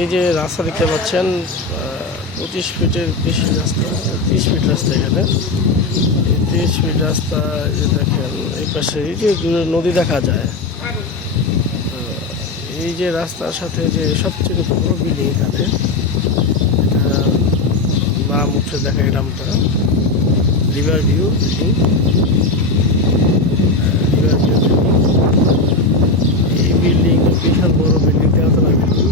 এই যে রাস্তা দেখতে পাচ্ছেন পঁচিশ ফিটের বেশি রাস্তা, তিরিশ ফিট রাস্তা এখানে। এই তিরিশ ফিট রাস্তা যে দেখেন, এই পাশে, এই যে দূরে নদী দেখা যায়। এই যে রাস্তার সাথে যে সবচেয়ে বড় বিল্ডিং এখানে, এটা নাম উঠে দেখা এই নামটা river view building river view এই বিল্ডিং, বিশাল বড় বিল্ডিং তেরোতলা বিল্ডিং।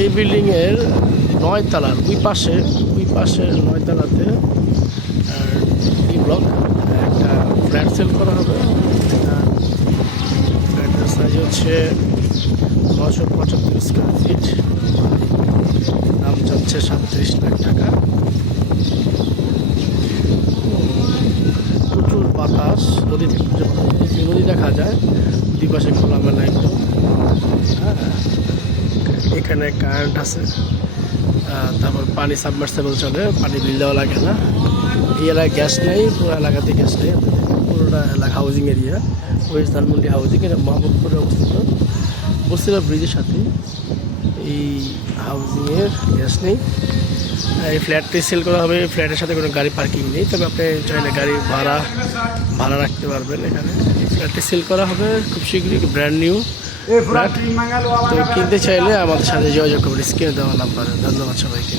এই বিল্ডিং এর নয় তলার ওই পাশে ওই পাশে নয় তলাতে ডি ব্লক একটা ফ্ল্যাট সেল করা হবে। ফ্ল্যাটের সাইজ হচ্ছে নশো পঁচাত্তর স্কোয়ার ফিট দাম যাচ্ছে সাতত্রিশ লাখ টাকা। প্রচুর বাতাস নদী নদী দেখা যায়, দুই পাশে খোলামেলা একদম। এখানে কারেন্ট আছে। তারপর পানি সাবমার্সেবল চলে, পানি বিল দেওয়া লাগে না। এই এলাকায় গ্যাস নেই, পুরো এলাকাতে গ্যাস নেই। পুরোটা এলাকা housing area west Dhanmondi housing এটা মোহাম্মদপুরে অবস্থিত। বসিরা ব্রিজের সাথে। এই হাউজিংয়ের গ্যাস নেই। এই ফ্ল্যাটটি সেল করা হবে ফ্ল্যাটের সাথে কোনো গাড়ি পার্কিং নেই। তবে আপনি চাইলে গাড়ি ভাড়া ভাড়া রাখতে পারবেন এখানে। এই ফ্ল্যাটটি সেল করা হবে খুব শীঘ্রই ব্র্যান্ড নিউ ফ্ল্যাট তো কিনতে চাইলে আমাদের সাথে যোগাযোগ করবেন স্ক্রিনে দেওয়া নাম্বারে। ধন্যবাদ সবাইকে।